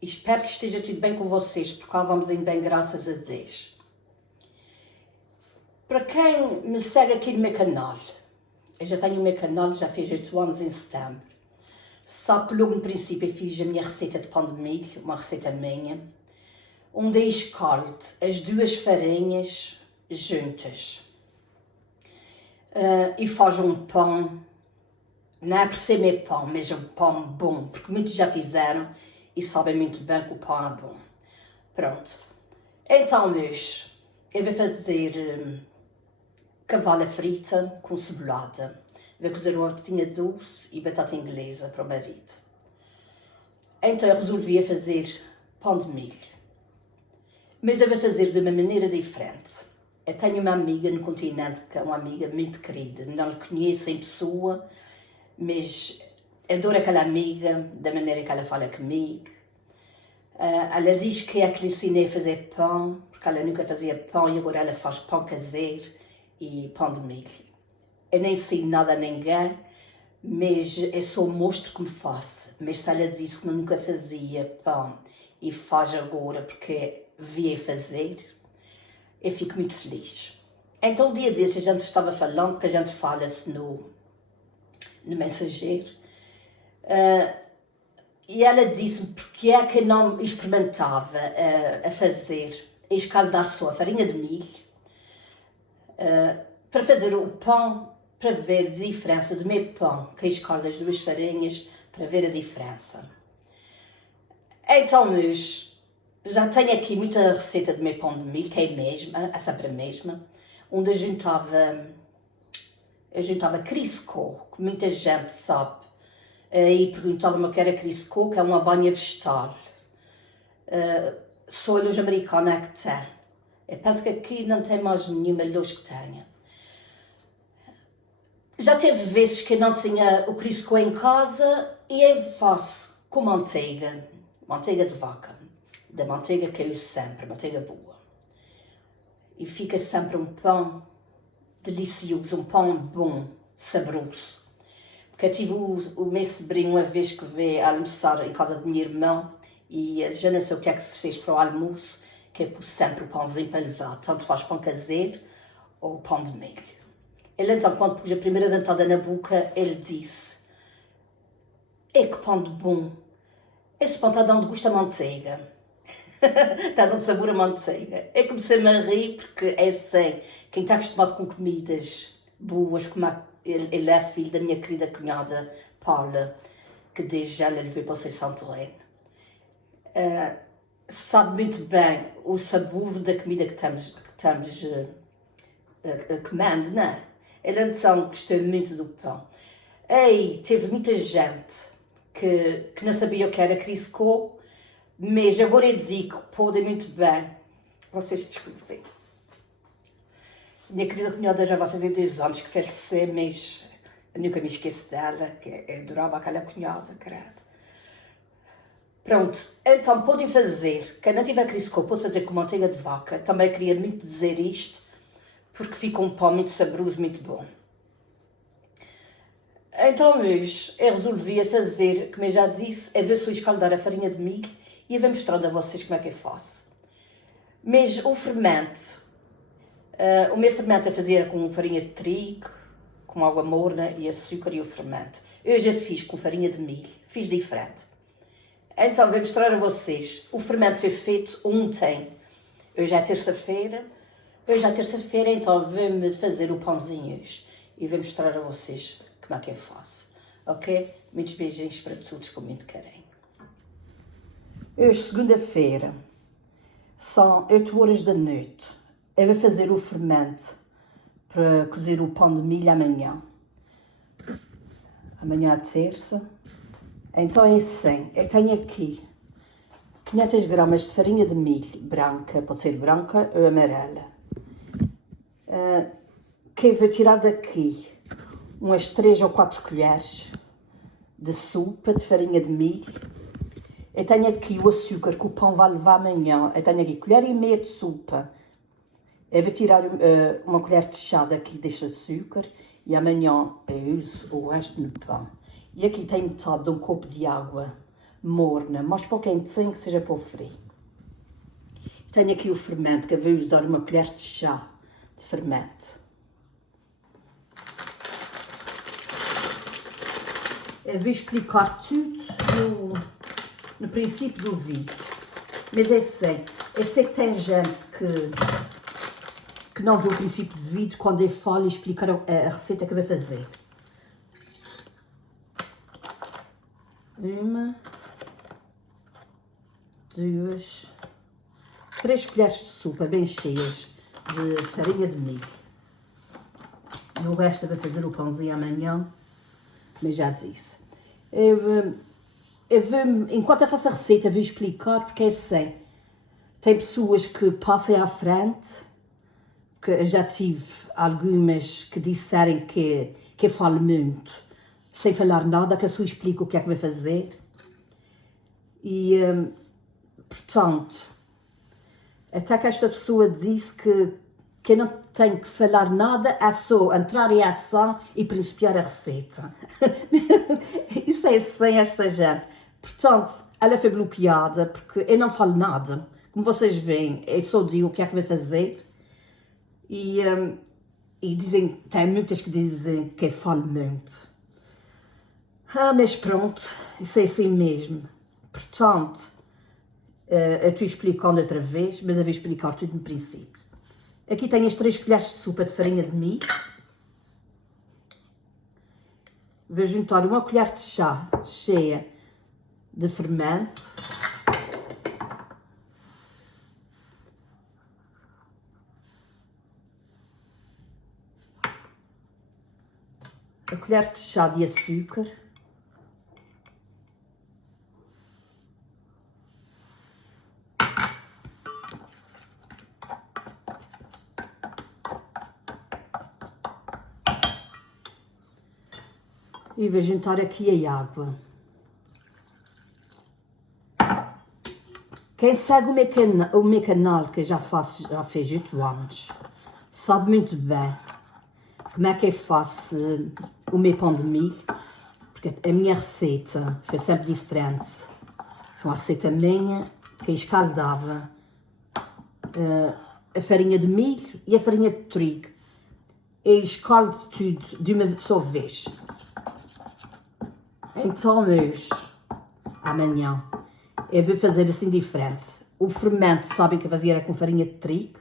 e espero que esteja tudo bem com vocês, porque cá vamos indo bem, graças a Deus. Para quem me segue aqui no meu canal, eu já tenho o meu canal, já fez 8 anos em setembro. Sabe que logo no princípio eu fiz a minha receita de pão de milho, uma receita minha, onde eu escaldo as 2 farinhas juntas. E faz um pão, não é por ser meu pão, mas um pão bom, porque muitos já fizeram e sabem muito bem que o pão é bom. Pronto. Então hoje eu vou fazer cavala frita com cebolada. Vou cozer uma batatinha doce e batata inglesa para o marido. Então eu resolvi fazer pão de milho. Mas eu vou fazer de uma maneira diferente. Eu tenho uma amiga no continente que é uma amiga muito querida. Não a conheço em pessoa, mas adoro aquela amiga, da maneira que ela fala comigo. Ela diz que é que lhe ensinei a fazer pão, porque ela nunca fazia pão e agora ela faz pão caseiro e pão de milho. Eu nem ensino nada a ninguém, mas eu só mostro como faço. Mas se ela disse que nunca fazia pão e faz agora porque vi fazer, eu fico muito feliz. Então, um dia desse, a gente estava falando, porque a gente fala-se no mensageiro, e ela disse-me porque é que eu não experimentava a fazer, a escaldar só a farinha de milho, para fazer o pão, para ver a diferença do meu pão, que eu escaldo as 2 farinhas, para ver a diferença. Então, mas já tenho aqui muita receita do meu pão de milho, que é a mesma, é sempre a mesma, onde eu juntava Crisco, que muita gente sabe, e perguntava-me o que era Crisco, que é uma banha vegetal. Só a loja americana é que tem. Eu penso que aqui não tem mais nenhuma loja que tenha. Já teve vezes que eu não tinha o Crisco em casa e eu faço com manteiga de vaca, da manteiga que eu uso sempre, manteiga boa. E fica sempre um pão delicioso, um pão bom, saboroso. Porque eu tive o meu sobrinho uma vez que veio almoçar em casa da minha irmã e já não sei o que é que se fez para o almoço, que eu pus sempre o pãozinho para levar, tanto faz pão caseiro ou pão de milho. Ele então, quando pus a primeira dentada na boca, ele disse: "É que pão de bom, esse pão está dando gosto a manteiga." Está dando sabor a manteiga. Eu comecei-me a rir porque é assim, quem está acostumado com comidas boas, como ele é filho da minha querida cunhada Paula, que desde já lhe veio para o seu Santarém, sabe muito bem o sabor da comida que estamos comendo, não é? Ele então gostou muito do pão. Teve muita gente que não sabia o que era Crisco, mas agora eu digo que podem muito bem. Vocês desculpem. Minha querida cunhada já vai fazer 2 anos que faleceu, mas eu nunca me esqueço dela, que eu adorava aquela cunhada, credo. Pronto, então podem fazer. Quem não tiver Crisco pode fazer com manteiga de vaca. Também queria muito dizer isto, porque fica um pão muito saboroso, muito bom. Então hoje eu resolvi fazer, como eu já disse, é ver se eu escaldar a farinha de milho e eu vou mostrando a vocês como é que eu faço. Mas o fermento, o meu fermento eu fazia com farinha de trigo, com água morna e açúcar e o fermento. Eu já fiz com farinha de milho, fiz diferente. Então vou mostrar a vocês. O fermento foi feito ontem. Hoje é terça-feira. Então vou-me fazer o pãozinho hoje e vou mostrar a vocês como é que eu faço, ok? Muitos beijinhos para todos com muito carinho. Hoje, segunda-feira, são 8 horas da noite. Eu vou fazer o fermento para cozer o pão de milho amanhã. Amanhã é terça. Então é assim, eu tenho aqui 500 gramas de farinha de milho branca, pode ser branca ou amarela. Que eu vou tirar daqui umas 3 ou 4 colheres de sopa de farinha de milho. Eu tenho aqui o açúcar que o pão vai levar amanhã. Eu tenho aqui 1,5 colher de sopa. Eu vou tirar uma colher de chá daqui deste açúcar e amanhã eu uso o resto no pão. E aqui tem metade de um copo de água morna, mas para o quentinho que seja para o frio. Tenho aqui o fermento, que eu vou usar uma colher de chá de fermento. Eu vou explicar tudo no princípio do vídeo. Mas eu sei que tem gente que não vê o princípio do vídeo quando eu falo e explicar a receita que eu vou fazer. Uma, duas, 3 colheres de sopa bem cheias de farinha de milho. E o resto eu vou fazer o pãozinho amanhã, mas já disse. Enquanto eu faço a receita, eu vou explicar, porque é assim. Tem pessoas que passam à frente, que eu já tive algumas que disserem que eu falo muito, sem falar nada, que eu só explico o que é que vai fazer. E, portanto, até que esta pessoa disse que eu não tenho que falar nada, é só entrar em ação e principiar a receita. Isso é assim, esta gente. Portanto, ela foi bloqueada porque eu não falo nada. Como vocês veem, eu só digo o que é que vai fazer. E dizem, tem muitas que dizem que eu falo muito. Mas pronto, isso é assim mesmo. Portanto, eu estou explicando outra vez, mas eu vou explicar tudo no princípio. Aqui tenho as 3 colheres de sopa de farinha de milho. Vou juntar uma colher de chá cheia de fermento. A colher de chá de açúcar. E vou juntar aqui a água. Quem segue o meu canal, que já fez 8 anos, sabe muito bem como é que eu faço o meu pão de milho, porque a minha receita foi sempre diferente. Foi uma receita minha, que eu escaldava a farinha de milho e a farinha de trigo. E escaldo tudo de uma só vez. Então hoje, amanhã, eu vou fazer assim diferente. O fermento, sabem que eu fazia era com farinha de trigo.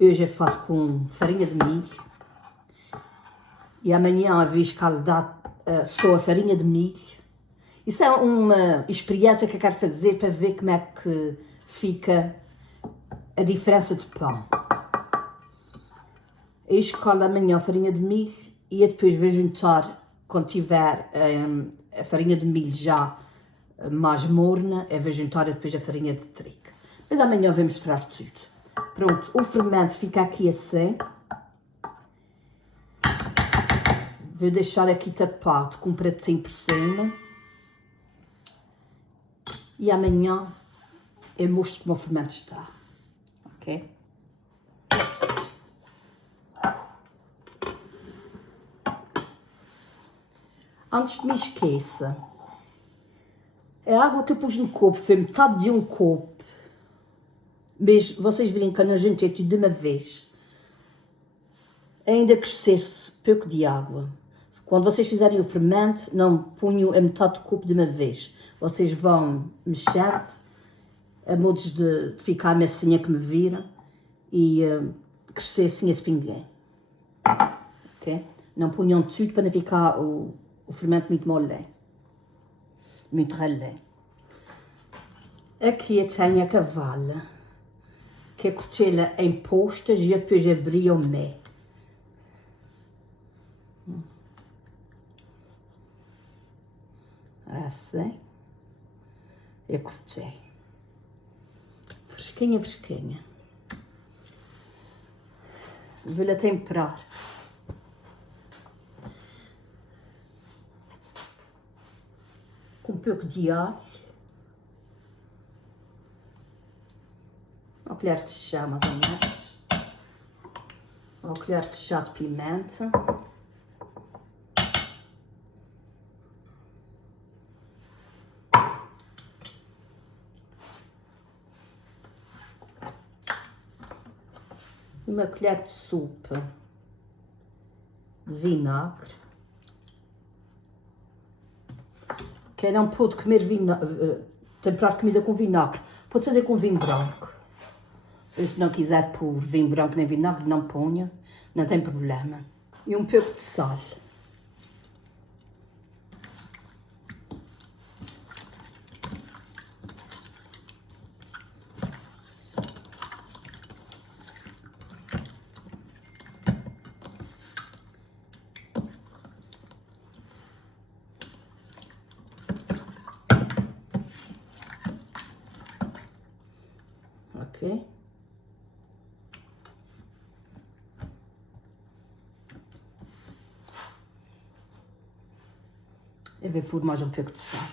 Hoje eu faço com farinha de milho. E amanhã eu vou escaldar só a farinha de milho. Isso é uma experiência que eu quero fazer para ver como é que fica a diferença de pão. Eu escaldo amanhã a farinha de milho e depois vou juntar, quando tiver a farinha de milho já mais morna, eu vou juntar depois a farinha de trigo. Mas amanhã eu vou mostrar tudo. Pronto, o fermento fica aqui assim. Vou deixar aqui tapado com um pratinho por cima. E amanhã eu mostro como o fermento está. Ok? Antes que me esqueça, a água que eu pus no copo foi metade de um copo. Mas vocês verem que a gente é tudo de uma vez. Ainda crescesse pouco de água. Quando vocês fizerem o fermento, não ponham a metade do copo de uma vez. Vocês vão mexendo, a modos de ficar massinha que me viram, e crescer assim esse pinguim. Ok? Não ponham tudo para não ficar o fermento muito mole, muito ralé. Aqui eu tenho a cavala, que eu cortei-la em postas e depois abri ao meio. Assim, eu cortei. Fresquinha, fresquinha. Vou-la temperar. Com um pouco de alho. Uma colher de chá, mais ou menos. Uma colher de chá de pimenta. uma colher de sopa de vinagre. Quem não pode comer temperar comida com vinagre, pode fazer com vinho branco. Se não quiser pôr vinho branco nem vinagre, não ponha, não tem problema. E um pouco de sal. Ok? Eu vou pôr mais um pouco de sal.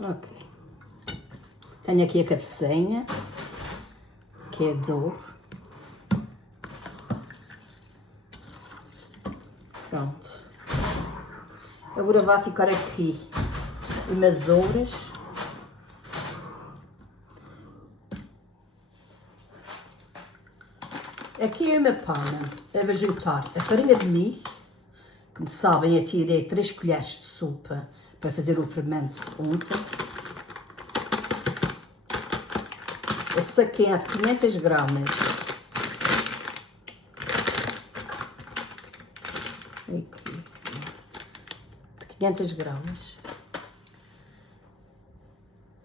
Ok. Tenho aqui a cabecinha, que é de ouro. Pronto. Agora vai ficar aqui umas horas. Aqui é uma pana. Eu vou juntar a farinha de milho. Como sabem, eu tirei 3 colheres de sopa para fazer o fermento ontem. Esse saquinho é de 500 gramas. Aqui. De 500 gramas.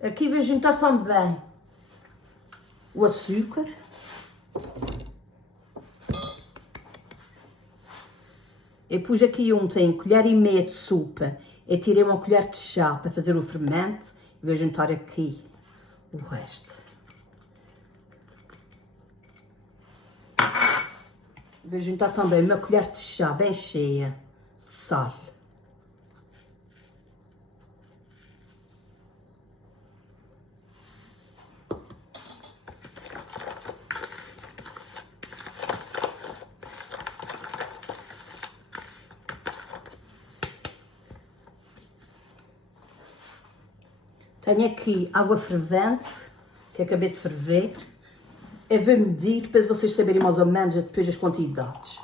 Aqui vou juntar também o açúcar. Eu pus aqui ontem colher e meia de sopa. Eu tirei uma colher de chá para fazer o fermento. E vou juntar aqui o resto. Vou juntar também uma colher de chá bem cheia de sal. Tenho aqui água fervente, que acabei de ferver. Eu vou medir para vocês saberem mais ou menos depois as quantidades.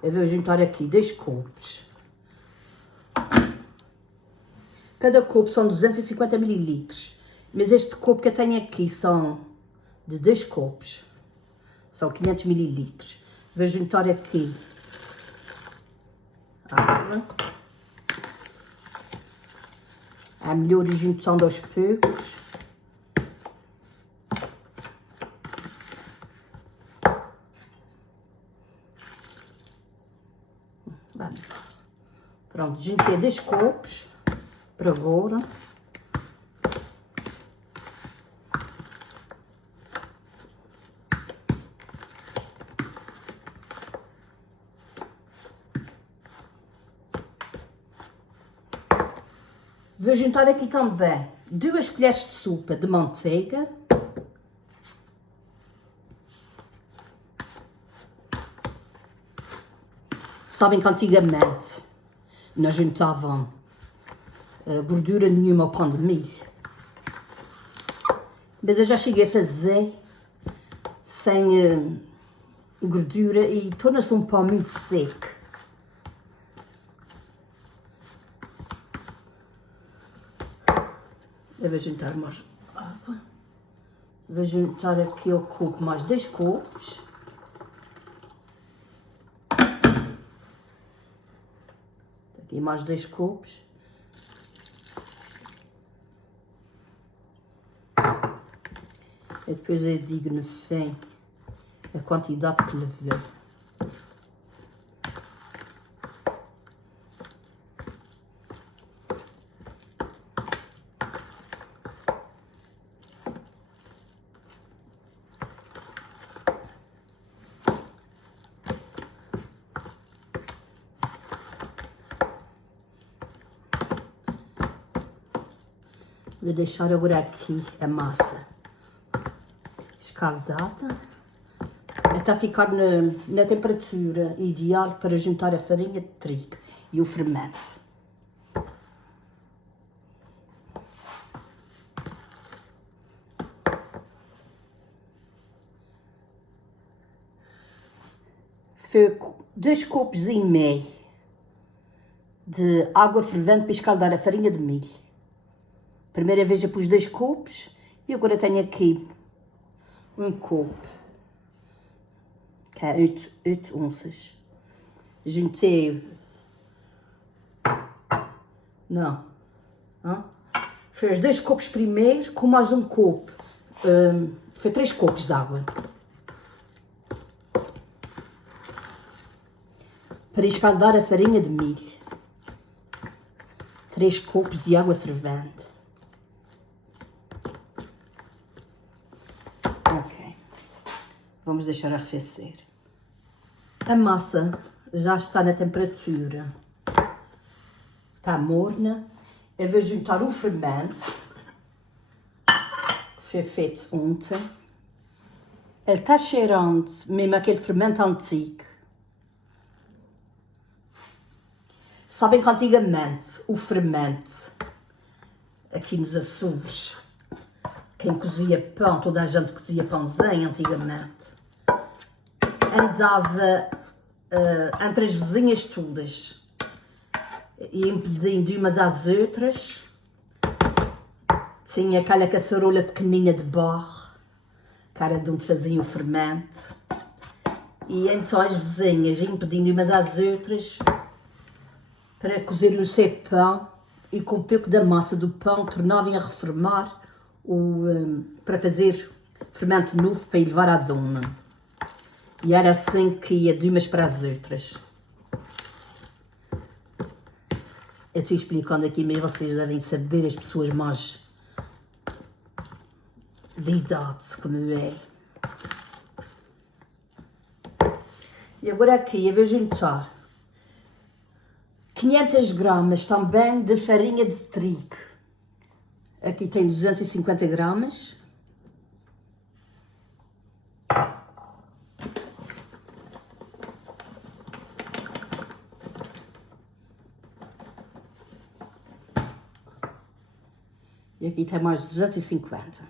Eu vou juntar aqui 2 copos. Cada copo são 250 ml. Mas este copo que eu tenho aqui são de 2 copos. São 500 ml. Vou juntar aqui água. É melhor ir juntando aos poucos. Pronto, juntei 2 copos para agora. Vou juntar aqui também 2 colheres de sopa de manteiga. Sabem que antigamente não juntavam gordura nenhuma ao pão de milho. Mas eu já cheguei a fazer sem gordura e torna-se um pão muito seco. Eu vou juntar mais água. Vou juntar aqui ao copo mais 2 copos. Aqui mais 2 copos. E depois eu digo no fim a quantidade que levei. Vou deixar agora aqui a massa escaldada até ficar na temperatura ideal para juntar a farinha de trigo e o fermento. Foi 2 copos e meio de água fervente para escaldar a farinha de milho. Primeira vez eu pus 2 copos e agora tenho aqui um copo, que é 8 onças. Juntei, não, foi os 2 copos primeiro com mais um copo, foi 3 copos de água. Para escaldar a farinha de milho. 3 copos de água fervente. Ok. Vamos deixar arrefecer. A massa já está na temperatura. Está morna. Eu vou juntar o fermento, que foi feito ontem. Ele está cheirando mesmo aquele fermento antigo. Sabem que antigamente o fermento, aqui nos Açores, quem cozia pão, toda a gente cozia pãozinho antigamente, andava entre as vizinhas todas, iam pedindo umas às outras, tinha aquela caçarola pequenina de barro, que era de onde faziam o fermento, e então as vizinhas iam pedindo umas às outras, para cozer o seu pão e com um pouco da massa do pão tornavam a reformar para fazer fermento novo para ir levar à zona. E era assim que ia de umas para as outras. Eu estou explicando aqui, mas vocês devem saber, as pessoas mais de idade como é. E agora aqui eu vou juntar 500 gramas também de farinha de trigo. Aqui tem 250 gramas. E aqui tem mais 250.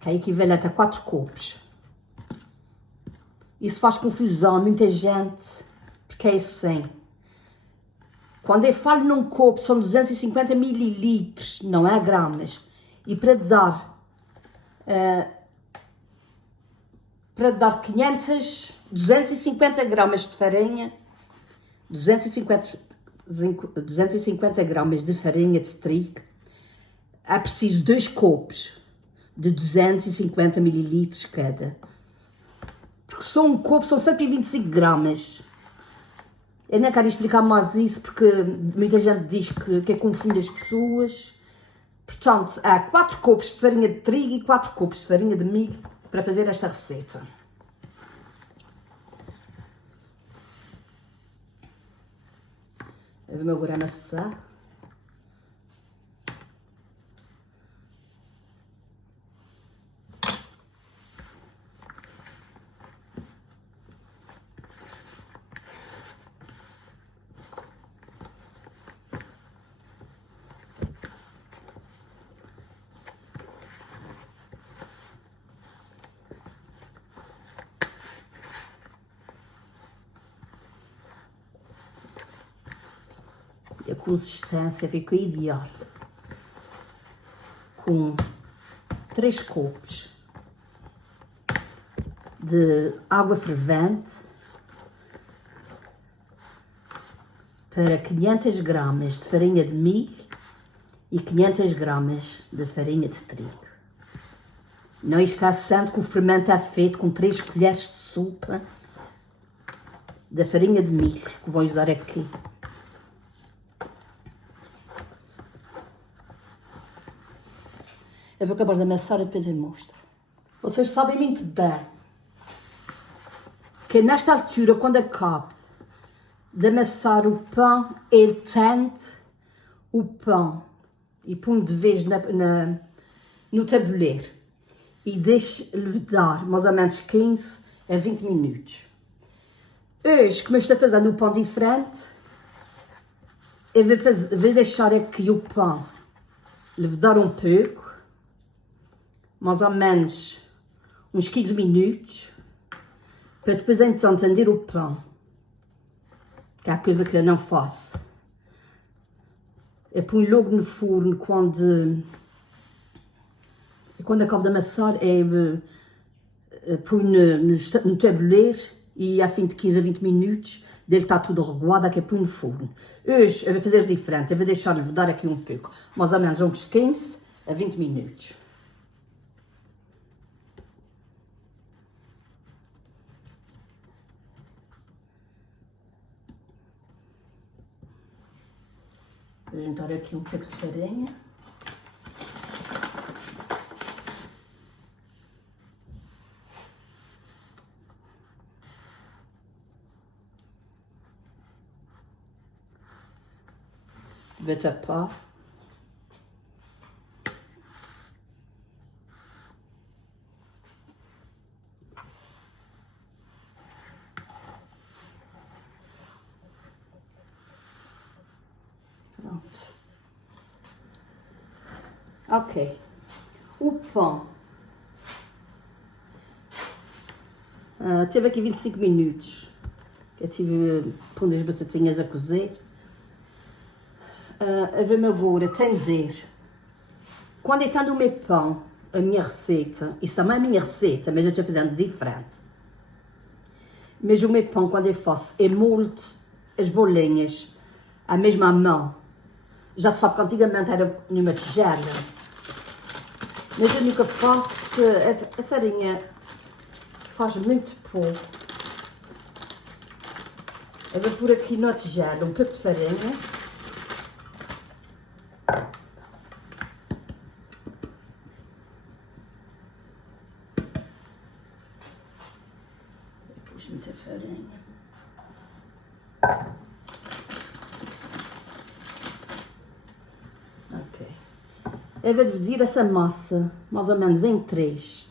Que é equivalente a 4 copos. Isso faz confusão a muita gente, porque é assim. Quando eu falo num copo, são 250 mililitros, não é gramas. E para dar 250 gramas de farinha, 250 gramas de farinha de trigo, é preciso 2 copos de 250 mililitros cada. Porque só um copo são 125 gramas. Eu não quero explicar mais isso porque muita gente diz que confunde as pessoas. Portanto, há 4 copos de farinha de trigo e 4 copos de farinha de milho para fazer esta receita. Eu vou agora amassar. A consistência ficou ideal. Com 3 copos de água fervente para 500 gramas de farinha de milho e 500 gramas de farinha de trigo. Não esquecendo que o fermento é feito com 3 colheres de sopa da farinha de milho que vou usar aqui. Eu vou acabar de amassar e depois eu mostro. Vocês sabem muito bem que nesta altura, quando acabo de amassar o pão, ele tende o pão e põe de vez no tabuleiro e deixo levedar mais ou menos 15 a 20 minutos. Hoje, como eu estou fazendo o pão diferente, eu vou deixar aqui o pão levedar um pouco, mais ou menos uns 15 minutos, para depois então tender o pão, que é a coisa que eu não faço. Eu ponho logo no forno quando acabo de amassar, ponho no tabuleiro e a fim de 15 a 20 minutos, dele está tudo reguado, que eu ponho no forno. Hoje eu vou fazer diferente, eu vou deixar levedar aqui um pouco, mais ou menos uns 15 a 20 minutos. Vou juntar aqui um pouco de farinha. Vou tapar. Pronto. Ok. O pão. Teve aqui 25 minutos. Eu tive pondo as batatinhas a cozer. Vamos agora tender. Quando eu tendo o meu pão, a minha receita, isso também é a minha receita, mas eu estou fazendo diferente. Mas o meu pão, quando eu faço, eu moldo as bolinhas à mesma mão. Já sabe que antigamente era numa tigela. Mas eu nunca faço porque a farinha faz muito pouco. Eu vou pôr aqui na tigela um pouco de farinha. Pus muita farinha. Ok. Eu vou dividir essa massa mais ou menos em 3.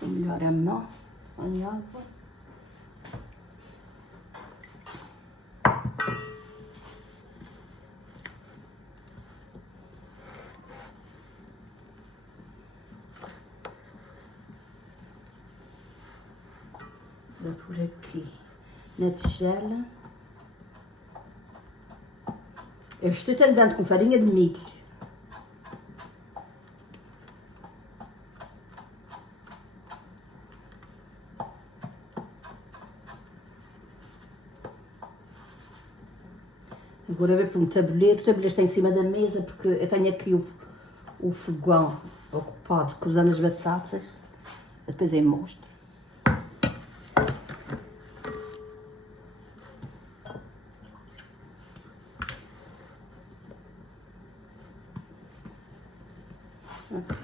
Vou molhar a mão em água. Vou por aqui na tigela. Eu estou tentando com farinha de milho. Agora eu vou para um tabuleiro. O tabuleiro está em cima da mesa porque eu tenho aqui o fogão ocupado cozendo as batatas. Depois eu mostro. Ok.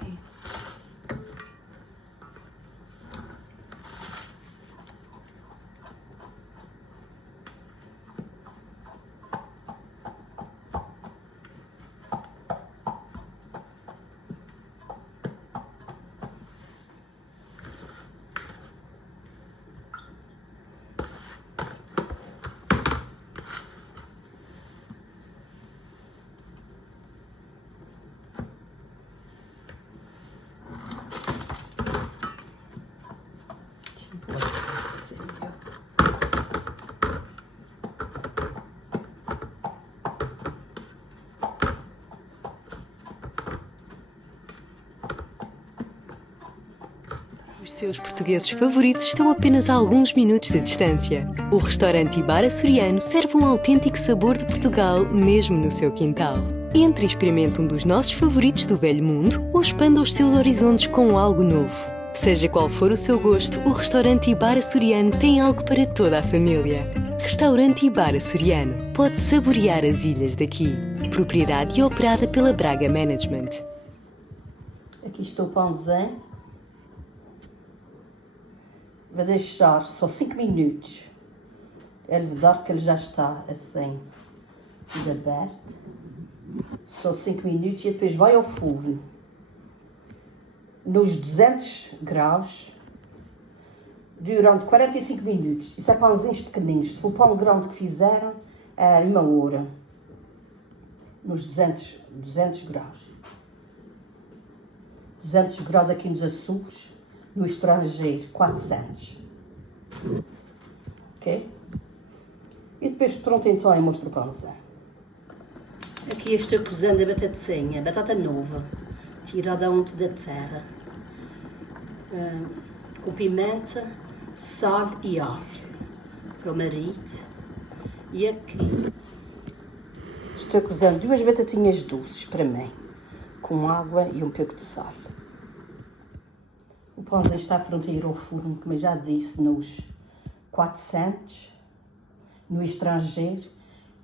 Os seus portugueses favoritos estão apenas a alguns minutos de distância. O restaurante Bar Açoriano serve um autêntico sabor de Portugal, mesmo no seu quintal. Entre e experimente um dos nossos favoritos do velho mundo ou expanda os seus horizontes com algo novo. Seja qual for o seu gosto, o restaurante Bar Açoriano tem algo para toda a família. Restaurante Bar Açoriano. Pode saborear as ilhas daqui. Propriedade e operada pela Braga Management. Aqui está o pãozinho. Vou deixar só 5 minutos a levedar, que ele já está assim de aberto. Só 5 minutos e depois vai ao forno nos 200 graus durante 45 minutos. Isso é pãozinhos pequeninos. Se for pão grande que fizeram, é 1 hora. nos 200 graus. 200 graus aqui nos açúcares, no estrangeiro 400. Ok? E depois pronto, então eu mostro para você. Aqui eu estou cozendo a batatinha, batata nova, tirada ontem da terra, com pimenta, sal e alho, para o marido. E aqui estou cozendo 2 batatinhas doces para mim, com água e um pouco de sal. O pãozinho está pronto a ir ao forno, como eu já disse, nos 400, no estrangeiro,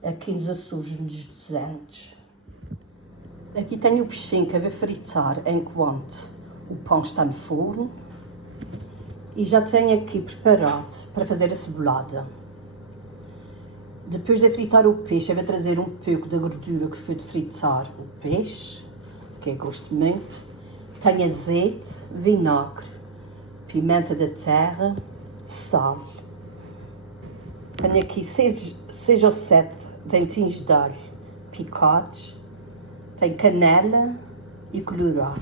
aqui nos Açores, nos 200. Aqui tenho o peixinho que eu vou fritar enquanto o pão está no forno. E já tenho aqui preparado para fazer a cebolada. Depois de fritar o peixe, eu vou trazer um pouco da gordura que foi de fritar o peixe, que eu gosto muito. Tenho azeite, vinagre, pimenta da terra, sal. Tenho aqui 6 ou 7 dentinhos de alho picados. Tenho canela e colorau.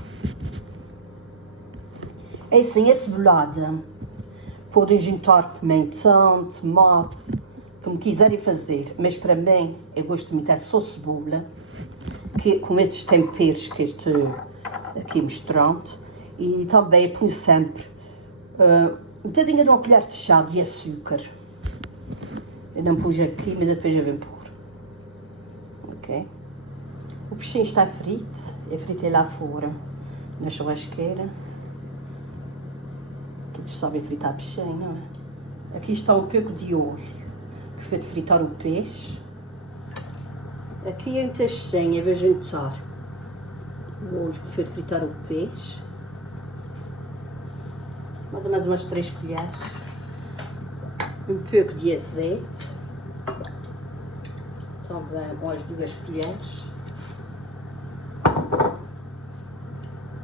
É assim, a cebolada. Podem juntar pimentão, tomate, como quiserem fazer. Mas para mim, eu gosto muito da só cebola, com esses temperos que estou aqui mostrando. E também ponho sempre um bocadinho de uma colher de chá de açúcar. Eu não pus aqui, mas depois eu venho pôr. Ok? O peixinho está frito. Eu fritei lá fora, na churrasqueira. Todos sabem fritar peixinho, não é? Aqui está um pouco de óleo, que foi de fritar o peixe. Aqui é um tachinho, eu vou juntar o óleo que foi de fritar o peixe. Mais ou menos umas 3 colheres. Um pouco de azeite. Também umas 2 colheres.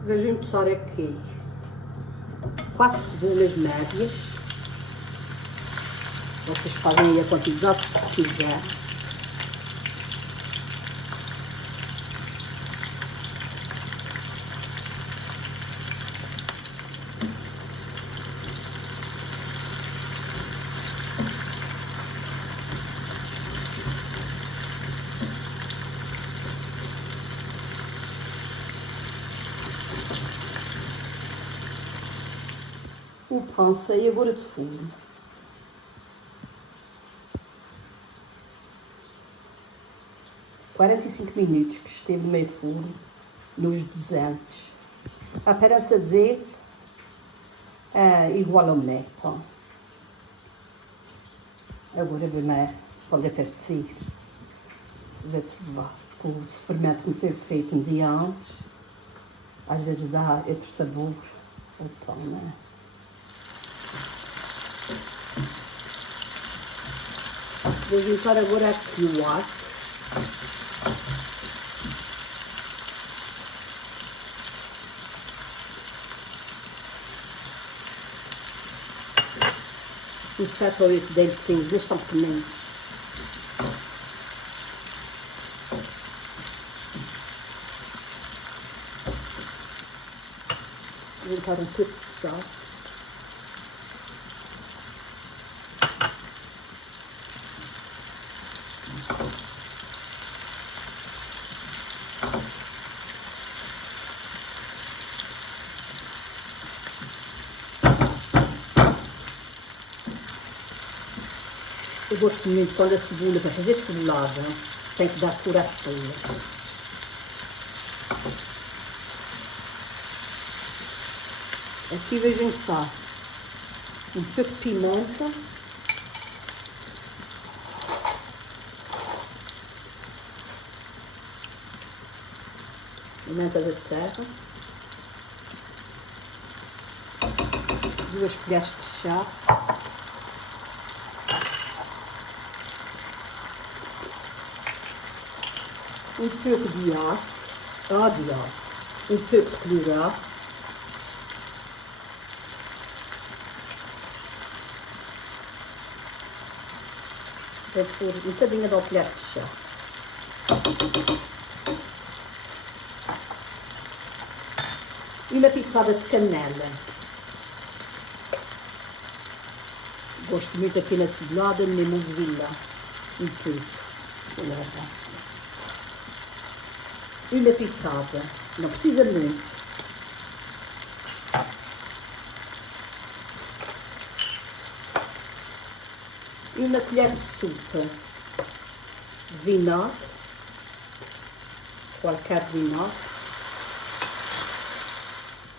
Vou juntar aqui 4 cebolas médias. Vocês fazem aí a quantidade que quiserem. O pão sai agora de forno. ...45 minutos que esteve no meio forno, nos 200. A aparência dele é igual ao meu pão. Agora vou pode partir. Vou provar. O fermento que foi feito um dia antes, às vezes dá outro sabor ao pão, não é? Vou juntar agora aqui o alho. Uns 7 ou 8 dentinhos, mas são pequeninos. Vou juntar um pouco de sal. Eu gosto muito quando a cebola, para fazer cebolada, tem que dar cor à cebola. Aqui vou juntar um pouco de pimenta. Pimenta da terra. 2 colheres de chá. Um pouco de alho, um pouco de colorau. Vou pôr um bocadinho de colher de chá. E uma pitada de canela. Gosto muito aqui na cebolada, mesmo de lá. Um pouco. E uma pitada. Não precisa muito. E uma colher de sopa de vinagre, qualquer vinagre,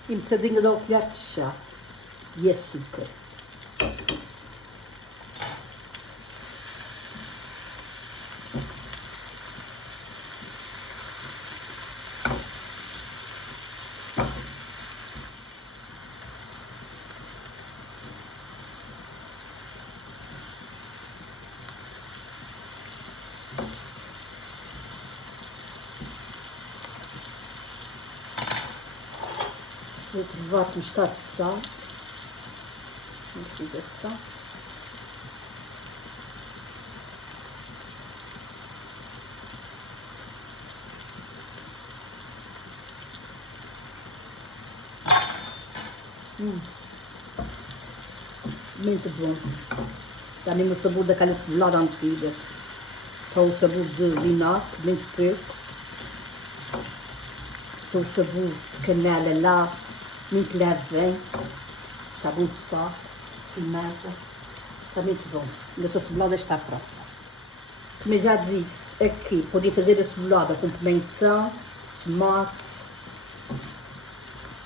e um bocadinho de uma colher de chá e açúcar. Vou provar como está de sal. Não precisa de sal. Muito bom. Dá mesmo o sabor daquela cebolada antiga. Está o sabor de vinagre, muito pouco. Está o sabor de canela lá, muito leve. Está muito sal, pimenta. Está muito bom. A sua cebolada está pronta. Como eu já disse, aqui podia fazer a cebolada com pimentão, tomate.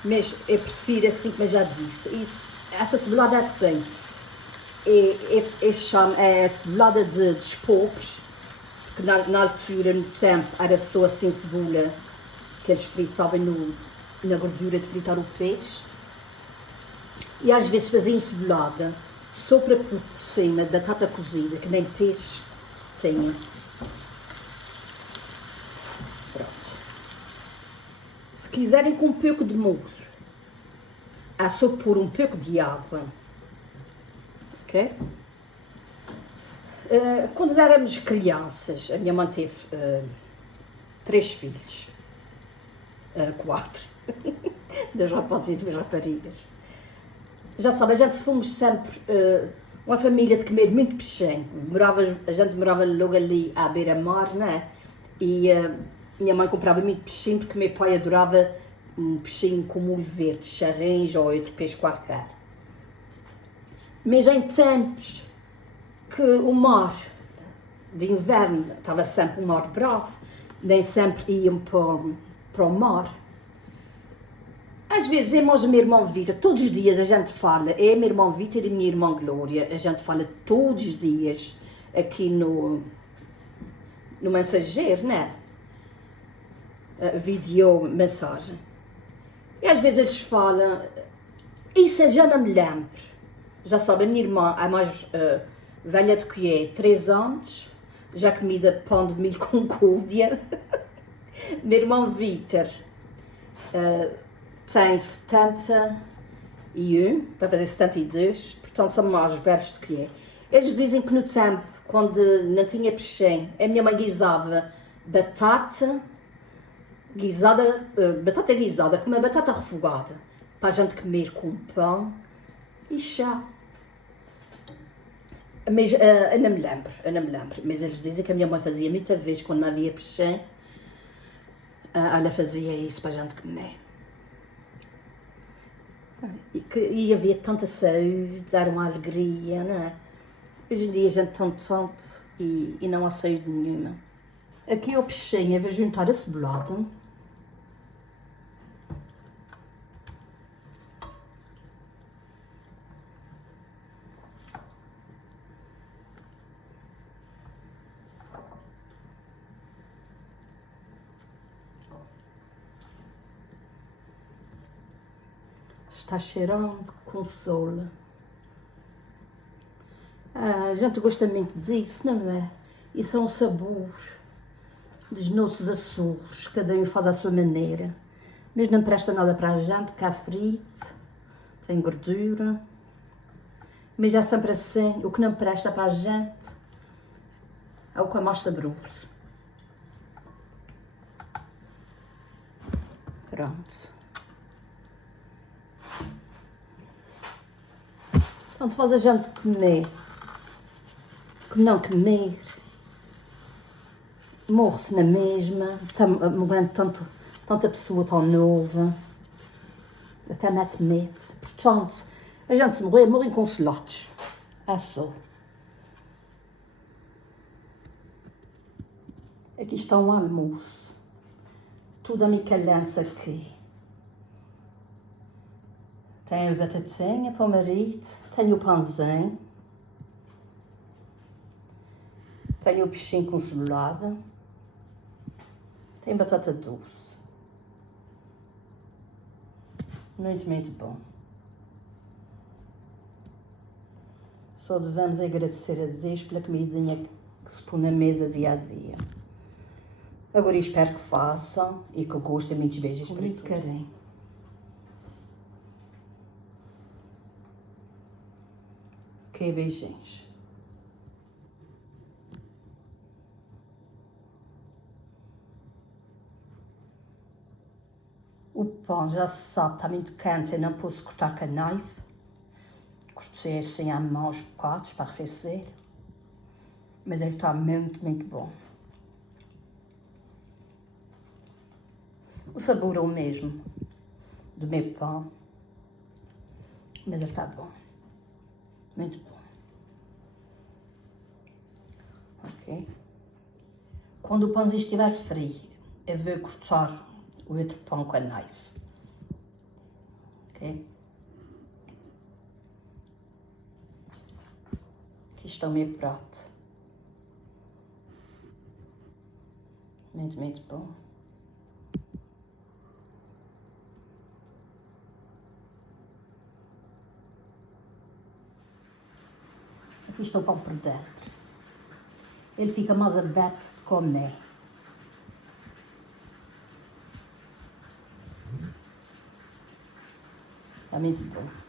Mas eu prefiro assim, como eu já disse. Essa cebolada é assim. É a cebolada dos popos, porque na altura, no tempo, era só assim cebola que eles fritavam na gordura de fritar o peixe. E às vezes faziam cebolada só para por cima de batata cozida, que nem peixe tinha. Pronto. Se quiserem com um pouco de molho, é só pôr um pouco de água. Ok? Quando éramos crianças, a minha mãe teve 3 filhos. 4. 2 rapazes e 2 raparigas. Já sabe, a gente fomos sempre uma família de comer muito peixinho. A gente morava logo ali à beira-mar, né? E minha mãe comprava muito peixinho porque meu pai adorava um peixinho com molho verde, charrinho ou outro peixe qualquer. Mas em tempos que o mar de inverno estava sempre um mar bravo, nem sempre iam para o mar. Às vezes, eu e o meu irmão Vitor, todos os dias a gente fala, eu, meu irmão Vitor e minha irmã Glória, a gente fala todos os dias aqui no mensageiro, né? Vídeo mensagem. E às vezes eles falam, isso eu já não me lembro. Já sabe, a minha irmã é mais velha do que eu, 3 anos, já comida pão de milho com couve. Meu irmão Vitor tem 71, vai fazer 72, portanto são mais velhos do que eu. Eles dizem que no tempo, quando não tinha peixinho, a minha mãe guisava batata guisada com uma batata refogada, para a gente comer com pão e chá. Mas eu não me lembro, mas eles dizem que a minha mãe fazia muitas vezes, quando não havia peixinho, ela fazia isso para a gente comer. E havia tanta saúde, era uma alegria, não é? Hoje em dia a gente tanto e não há saúde nenhuma. Aqui o peixinho, eu vou juntar a cebolada. Está cheirando com sol. A gente gosta muito disso, não é? Isso é um sabor dos nossos açúcares, cada um faz à sua maneira. Mas não presta nada para a gente, porque é frito, tem gordura. Mas é sempre assim, o que não presta para a gente é o que é mais saboroso. Pronto. Tanto faz a gente comer, como não comer. Morre-se na mesma, tanta pessoa tão nova, até mete. Portanto, a gente se morrer, morre inconsolados. É só. Aqui está um almoço. Tudo a micalença aqui. Tenho a batatinha para o marido, tenho o pãozinho, tenho o peixinho com cebolada, tenho batata doce. Muito bom. Só devemos agradecer a Deus pela comidinha que se põe na mesa dia a dia. Agora espero que façam e que gostem. Muitos beijos para muito carinho. Ok, beijinhos. O pão já se sabe, está muito quente, eu não posso cortar com a knife. Cortei assim à mão os bocados para arrefecer. Mas ele está muito bom. O sabor é o mesmo do meu pão, mas ele está bom. Muito bom. Ok? Quando o pãozinho estiver frio, eu vou cortar o outro pão com a knife. Ok? Aqui está o meu prato. Muito bom. Aqui está o pão por dentro. Ele fica mais aberto de comer. Está muito bom.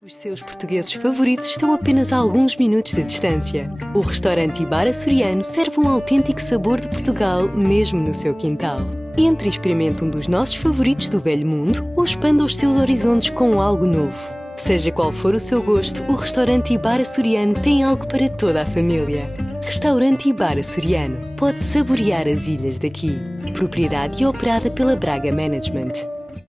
Os seus portugueses favoritos estão apenas a alguns minutos de distância. O restaurante e bar açoriano serve um autêntico sabor de Portugal, mesmo no seu quintal. Entre e experimente um dos nossos favoritos do velho mundo ou expanda os seus horizontes com algo novo. Seja qual for o seu gosto, o restaurante e bar açoriano tem algo para toda a família. Restaurante e bar açoriano. Pode saborear as ilhas daqui. Propriedade e operada pela Braga Management.